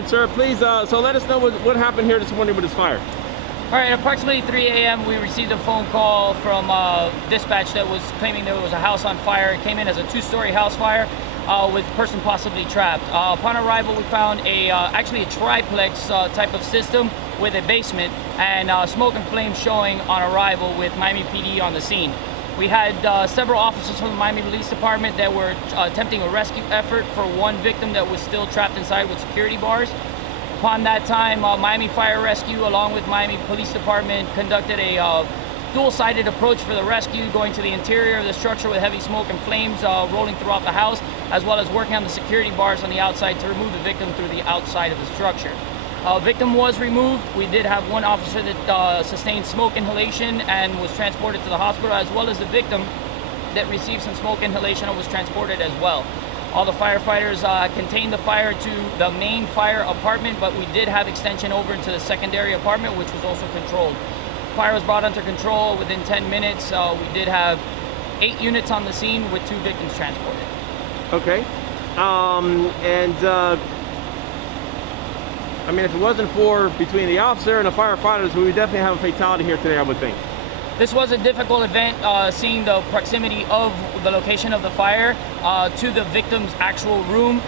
right, sir, please, so let us know what happened here this morning with this fire. All right, approximately 3 a.m. we received a phone call from dispatch that was claiming there was a house on fire. It came in as a 2-story house fire with a person possibly trapped. Upon arrival, we found actually a triplex type of system with a basement and smoke and flames showing on arrival with Miami PD on the scene. We had several officers from the Miami Police Department that were attempting a rescue effort for one victim that was still trapped inside with security bars. Upon that time, Miami Fire Rescue, along with Miami Police Department, conducted a dual-sided approach for the rescue, going to the interior of the structure with heavy smoke and flames rolling throughout the house, as well as working on the security bars on the outside to remove the victim through the outside of the structure. Victim was removed. We did have one officer that sustained smoke inhalation and was transported to the hospital, as well as the victim that received some smoke inhalation and was transported as well. All the firefighters contained the fire to the main fire apartment, but we did have extension over into the secondary apartment, which was also controlled. Fire was brought under control within 10 minutes. We did have 8 units on the scene with 2 victims transported. Okay. I mean, if it wasn't for between the officer and the firefighters, we would definitely have a fatality here today, I would think. This was a difficult event, seeing the proximity of the location of the fire to the victim's actual room.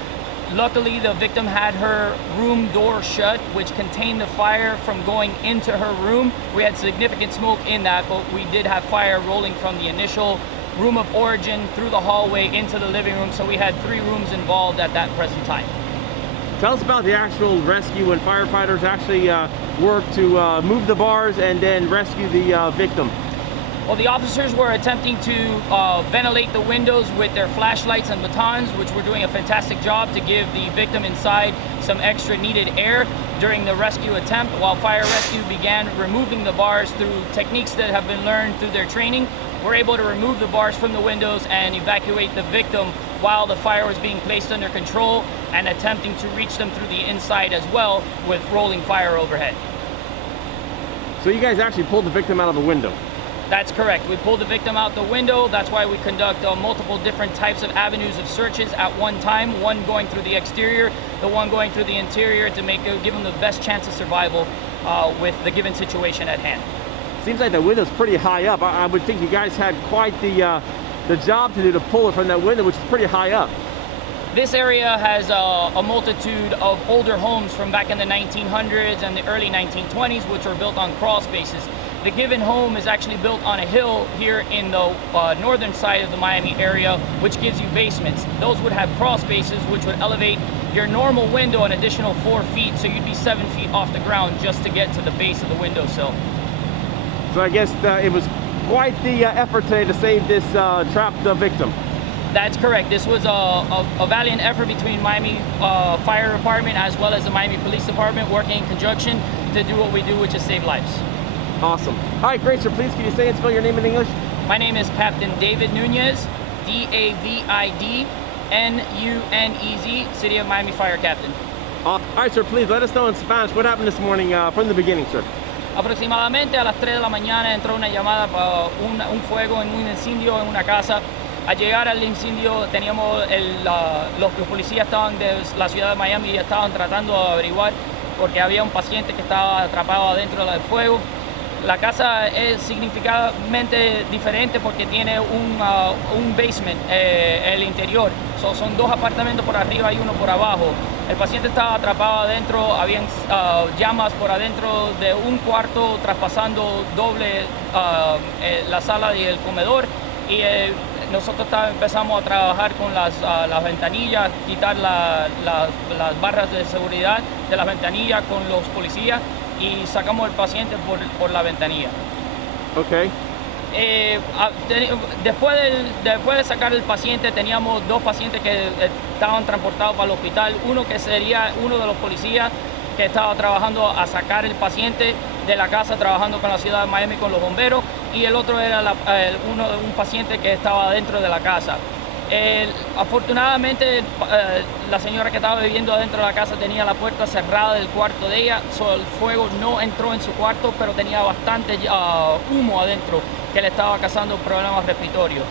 Luckily, the victim had her room door shut, which contained the fire from going into her room. We had significant smoke in that, but we did have fire rolling from the initial room of origin through the hallway into the living room, so we had 3 rooms involved at that present time. Tell us about the actual rescue when firefighters actually worked to move the bars and then rescue the victim. Well, the officers were attempting to ventilate the windows with their flashlights and batons, which were doing a fantastic job to give the victim inside some extra needed air during the rescue attempt, while fire rescue began removing the bars through techniques that have been learned through their training. We're able to remove the bars from the windows and evacuate the victim while the fire was being placed under control and attempting to reach them through the inside as well with rolling fire overhead. So you guys actually pulled the victim out of the window? That's correct. We pulled the victim out the window. That's why we conduct multiple different types of avenues of searches at one time, one going through the exterior, the one going through the interior to give them the best chance of survival with the given situation at hand. Seems like the window's pretty high up. I would think you guys had quite the job to do to pull it from that window, which is pretty high up. This area has a multitude of older homes from back in the 1900s and the early 1920s, which were built on crawl spaces. The given home is actually built on a hill here in the northern side of the Miami area, which gives you basements. Those would have crawl spaces, which would elevate your normal window an additional 4 feet, so you'd be 7 feet off the ground just to get to the base of the windowsill. So I guess it was quite the effort today to save this trapped victim. That's correct. This was a valiant effort between Miami Fire Department as well as the Miami Police Department, working in conjunction to do what we do, which is save lives. Awesome. All right, great, sir. Please, can you say and spell your name in English? My name is Captain David Nunez, D-A-V-I-D-N-U-N-E-Z, City of Miami Fire Captain. All right, sir, please let us know in Spanish what happened this morning from the beginning, sir. Aproximadamente a las 3 de la mañana entró una llamada para un fuego en un incendio en una casa. Al llegar al incendio teníamos los policías estaban de la ciudad de Miami y estaban tratando de averiguar porque había un paciente que estaba atrapado adentro del fuego. La casa es significativamente diferente porque tiene un basement en el interior. Son 2 apartamentos por arriba y uno por abajo. El paciente estaba atrapado adentro, habían llamas por adentro de un cuarto traspasando doble la sala y el comedor. Y nosotros empezamos a trabajar con las ventanillas, quitar las barras de seguridad de las ventanillas con los policías y sacamos al paciente por la ventanilla. Okay. Después de sacar el paciente, teníamos 2 pacientes que estaban transportados para el hospital. Uno que sería uno de los policías que estaba trabajando a sacar el paciente de la casa, trabajando con la ciudad de Miami con los bomberos, y el otro era un paciente que estaba dentro de la casa. Afortunadamente la señora que estaba viviendo adentro de la casa tenía la puerta cerrada del cuarto de ella, el fuego no entró en su cuarto, pero tenía bastante humo adentro que le estaba causando problemas respiratorios.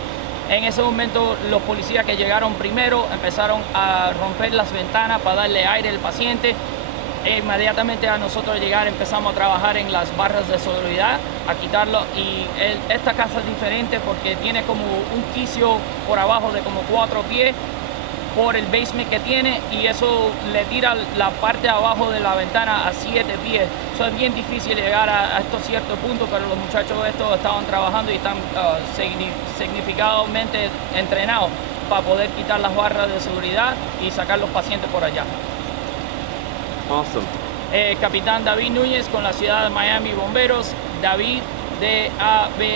En ese momento los policías que llegaron primero empezaron a romper las ventanas para darle aire al paciente. Inmediatamente a nosotros llegar empezamos a trabajar en las barras de seguridad, a quitarlo, y esta casa es diferente porque tiene como un quicio por abajo de como 4 pies por el basement que tiene, y eso le tira la parte de abajo de la ventana a 7 pies. Eso es bien difícil llegar a estos ciertos puntos, pero los muchachos estos estaban trabajando y están significativamente entrenados para poder quitar las barras de seguridad y sacar los pacientes por allá. Awesome. Capitán David Núñez con la ciudad de Miami Bomberos. David, D-A-V-I-D-N-U-N-E-Z.